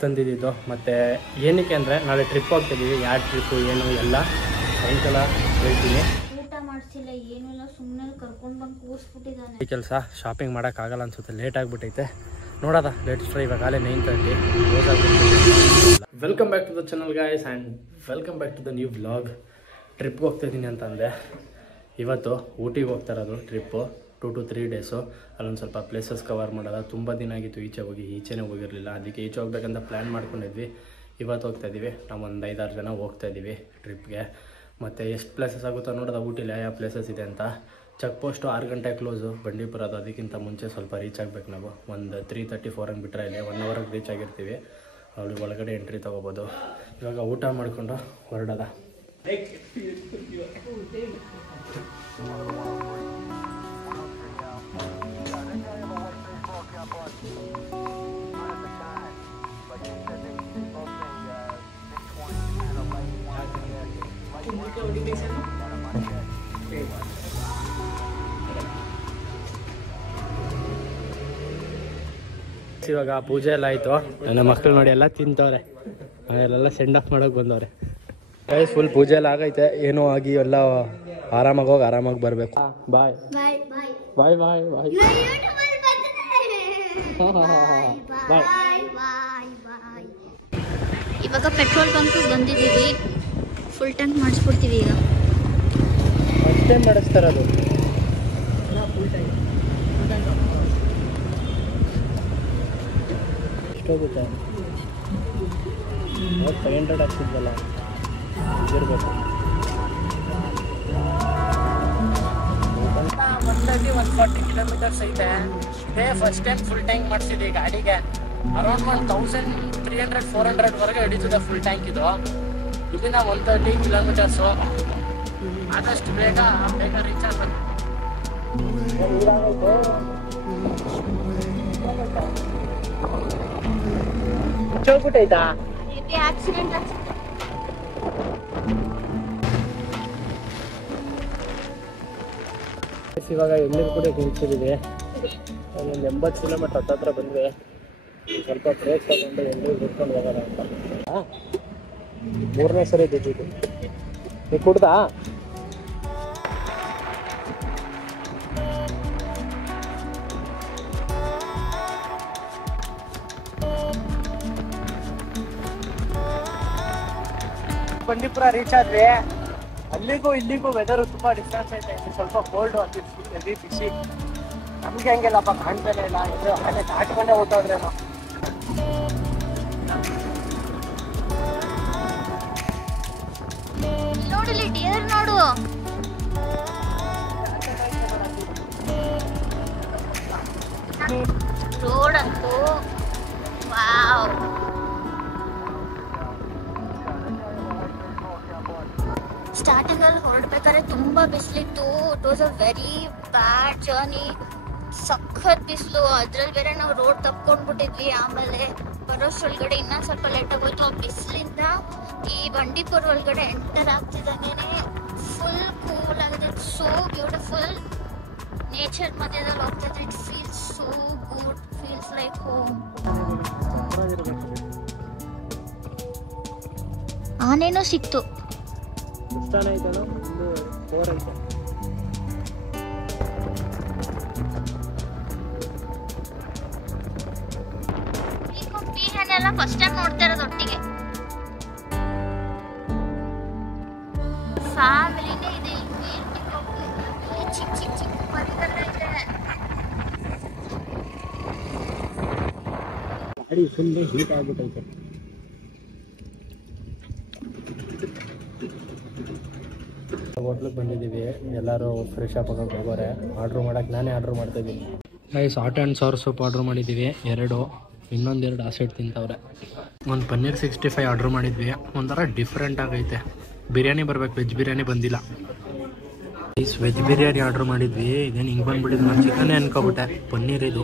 ತಂದಿದ್ದು ಮತ್ತೆ ಏನಕ್ಕೆ ಅಂದರೆ ನಾಳೆ ಟ್ರಿಪ್ ಹೋಗ್ತಿದ್ದೀವಿ. ಯಾವ ಟ್ರಿಪ್ಪು ಏನು ಎಲ್ಲ ಸಾಯಂಕಾಲ ಹೇಳ್ತೀನಿ. ಊಟ ಮಾಡಿಸಿಲ್ಲ ಏನಿಲ್ಲ, ಸುಮ್ಮನೆ ಕರ್ಕೊಂಡು ಬಂದು ಕೂರಿಸ್ಬಿಟ್ಟಿದ್ದಾನೆ. ಈ ಕೆಲಸ ಶಾಪಿಂಗ್ ಮಾಡೋಕ್ಕಾಗಲ್ಲ ಅನ್ಸುತ್ತೆ, ಲೇಟ್ ಆಗಿಬಿಟ್ಟೈತೆ. ನೋಡೋದ ಲೇಟ್ ಸ್ಟ್ರೈ ಇವಾಗ ಕಾಲೇ 9:30 ಕ್ಲೋಸ್ ಆಗಿಬಿಟ್ಟು. Welcome back to the channel guys and welcome back to the new vlog. ಟ್ರಿಪ್ಗೆ ಹೋಗ್ತಾಯಿದ್ದೀನಿ ಅಂತಂದೆ. ಇವತ್ತು ಊಟಿಗೆ ಹೋಗ್ತಾ ಇರೋದು ಟ್ರಿಪ್ಪು 2 to 3 ಡೇಸು. ಅಲ್ಲೊಂದು ಸ್ವಲ್ಪ ಪ್ಲೇಸಸ್ ಕವರ್ ಮಾಡೋದ. ತುಂಬ ದಿನ ಆಗಿತ್ತು ಈಚೆನೇ ಹೋಗಿರಲಿಲ್ಲ, ಅದಕ್ಕೆ ಈಚೆ ಹೋಗ್ಬೇಕಂತ ಪ್ಲ್ಯಾನ್ ಮಾಡ್ಕೊಂಡಿದ್ವಿ. ಇವತ್ತು ಹೋಗ್ತಾಯಿದ್ದೀವಿ, ನಾವು ಒಂದು 5-6 ಜನ ಹೋಗ್ತಾಯಿದ್ದೀವಿ ಟ್ರಿಪ್ಗೆ. ಮತ್ತು ಎಷ್ಟು ಪ್ಲೇಸಸ್ ಆಗುತ್ತೋ ನೋಡೋದ ಊಟಿಲಿ ಯಾವ ಪ್ಲೇಸಸ್ ಇದೆ ಅಂತ. ಚೆಕ್ ಪೋಸ್ಟು 6 ಗಂಟೆ ಕ್ಲೋಸು ಬಂಡೀಪುರ. ಅದು ಅದಕ್ಕಿಂತ ಮುಂಚೆ ಸ್ವಲ್ಪ ರೀಚ್ ಆಗಬೇಕು ನಾವು. ಒಂದು 3:34 ಹಂಗೆ ಬಿಟ್ಟರೆ ಇಲ್ಲಿ 1 ಅವರ್ಗೆ ರೀಚ್ ಆಗಿರ್ತೀವಿ. ಅಲ್ಲಿ ಒಳಗಡೆ ಎಂಟ್ರಿ ತೊಗೋಬೋದು. ಇವಾಗ ಊಟ ಮಾಡಿಕೊಂಡು ಹೊರಡೋದ. ಇವಾಗ ಪೂಜೆ ಎಲ್ಲ ಆಯಿತು. ನನ್ನ ಮಕ್ಕಳು ನೋಡಿ ಎಲ್ಲ ತಿಂತವ್ರೆ, ಅಲ್ಲೆಲ್ಲ ಸೆಂಡ್ ಆಫ್ ಮಾಡೋಕೆ ಬಂದವ್ರೆ. ಗೈಸ್ ಫುಲ್ ಪೂಜೆ ಎಲ್ಲ ಆಗೈತೆ. ಏನೋ ಆಗಿ ಎಲ್ಲ ಆರಾಮಾಗಿ ಹೋಗಿ ಆರಾಮಾಗಿ ಬರಬೇಕು. ಬಾಯ್ ಬಾಯ್ ಬಾಯ್ ಬಾಯ್ ಬಾಯ್ ಇವಾಗ ಪೆಟ್ರೋಲ್ ಬಂಕ್ ಬಂದಿದ್ದೀವಿ. ಫುಲ್ ಟ್ಯಾಂಕ್ ಮಾಡಿಸ್ಬಿಡ್ತೀವಿ. ಈಗ ಅಷ್ಟೇ ಮಾಡಿಸ್ತಾರೆ ಅದು. ಎಷ್ಟೋಗುತ್ತೆ? 500 ಆಗ್ತಿದ್ವಲ್ಲ, ಇದಿರ್ಬೇಕು. 130-140 ಕಿಲೋಮೀಟರ್ಸ್ ಐತೆ. ಇದೇ ಫಸ್ಟ್ ಟೈಮ್ ಫುಲ್ ಟ್ಯಾಂಕ್ ಮಾಡಿಸಿದ್ವಿ ಗಾಡಿಗೆ. ಅರೌಂಡ್ 1300-400 ವರೆಗೆ ಹಿಡಿತದೆ ಫುಲ್ ಟ್ಯಾಂಕ್ ಇದು. ಇದನ್ನ 130 ಕಿಲೋಮೀಟರ್ಸು. ಆದಷ್ಟು ಬೇಗ ರೀಚ್ ಆಗಬೇಕು. ಚೌಕುಟೈತಾ ಆಕ್ಸಿಡೆಂಟ್ ಇವಾಗ ಎಣ್ಣೆ ಕೂಡ ನಿಲ್ಸಿದ್ದೀವಿ. ಒಂದು 80 ಕಿಲೋಮೀಟರ್ ಹತ್ತತ್ರ ಬಂದ್ವಿ. ಸ್ವಲ್ಪ ಬ್ರೇಕ್ ತಗೊಂಡು ಎಣ್ಣೆ ಬಿಟ್ಕೊಂಡು ಹೋಗೋಣ ಅಂತ. 3ನೇ ಸರಿ ಬಿದ್ದಿದ್ದು. ನೀವು ಕುಡ್ದಾ? ಬಂಡೀಪುರ ರೀಚ್ ಆದ್ವಿ. ಅಲ್ಲಿಗೂ ಇಲ್ಲಿಗೂ ವೆದರ್ ತುಂಬಾ ಡಿಫ್ರೆನ್ಸ್ ಐತೆ. ಇಲ್ಲಿ ಸ್ವಲ್ಪ ಕೋಲ್ಡ್ ಹೆವಿ ಬಿಸಿ. ನಮ್ಗೆ ಹಂಗೆಲ್ಲಪ್ಪ ಕಾಣ್ತಾನೆ ಇಲ್ಲ. ಇದು ಹಾಗೆ ದಾಟ್ಕೊಂಡೆ ಓಟೋದ್ರೇನೋ. ನೋಡಲಿ ಡಿಯರ್ ನೋಡು. ರೋಡ್ ಅಂತೂ ವಾವ್. ಸ್ಟಾರ್ಟಿಂಗ್ ಅಲ್ಲಿ ಹೊರಡ್ಬೇಕಾದ್ರೆ ತುಂಬಾ ಬಿಸಿಲಿತ್ತು. It was a very bad journey. ಸಖತ್ ಬಿಸಿಲು. ಅದ್ರಲ್ಲಿ ಬೇರೆ ನಾವು ರೋಡ್ ತಪ್ಕೊಂಡ್ಬಿಟ್ಟಿದ್ವಿ. ಆಮೇಲೆ ಬರೋಷ್ರೊಳಗಡೆ ಇನ್ನೊಂದು ಸ್ವಲ್ಪ ಲೇಟ್ ಆಗೋಯ್ತು. ಬಿಸಿಲಿಂದ ಈ ಬಂಡೀಪುರ ಒಳಗಡೆ ಎಂಟರ್ ಆಗ್ತಿದ್ದಂಗೆನೆ ಫುಲ್ ಕೂಲ್ ಆಗಿದೆ. So beautiful. ನೇಚರ್ ಮಧ್ಯದಲ್ಲಿ ಹೋಗ್ತಿದ್ರೆ it feels so good. Feels like home. ಆನೇನೋ ಸಿಕ್ತು. ಎಲ್ಲ ಫಸ್ಟ್ ಟೈಮ್ ನೋಡ್ತಾ ಇರೋದು ಒಟ್ಟಿಗೆ. ಫ್ಯಾಮಿಲಿನೇ ಇದೆ. ಚಿಕ್ಕ ಚಿಕ್ಕ ಚಿಕ್ಕ ಮರಿಗಳೆಲ್ಲ ಇದೆ. ಗಾಡಿ ಫುಲ್ ಹೀಟ್ ಆಗ್ಬಿಟ್ಟೈತೆ. ಹೋಟ್ಲಿಗೆ ಬಂದಿದ್ದೀವಿ. ಎಲ್ಲರೂ ಫ್ರೆಶ್ ಅಪ್ ಆಗೋಕೆ ಹೋಗೋರೆ. ಆರ್ಡ್ರ್ ಮಾಡೋಕೆ ನಾನೇ ಆರ್ಡ್ರ್ ಮಾಡ್ತಾಯಿದ್ದೀನಿ. Guys hot and sour soup order ಮಾಡಿದ್ದೀವಿ 2. ಇನ್ನೊಂದೆರಡು ಆಸೆಟ್ ತಿಂತವ್ರೆ. ಒಂದು ಪನ್ನೀರ್ 65 ಆರ್ಡ್ರ್ ಮಾಡಿದ್ವಿ. ಒಂಥರ ಡಿಫ್ರೆಂಟ್ ಆಗೈತೆ. ಬಿರಿಯಾನಿ ಬರ್ಬೇಕು, ವೆಜ್ ಬಿರಿಯಾನಿ ಬಂದಿಲ್ಲ. ವೆಜ್ ಬಿರಿಯಾನಿ ಆರ್ಡ್ರ್ ಮಾಡಿದ್ವಿ. ಇದೇನು ಹಿಂಗೆ ಬಂದುಬಿಟ್ಟಿದ್ದು. ನಾನು ಚಿಕನ್ನೇ ಅನ್ಕೊಬಿಟ್ಟೆ. ಪನ್ನೀರ್ ಇದು.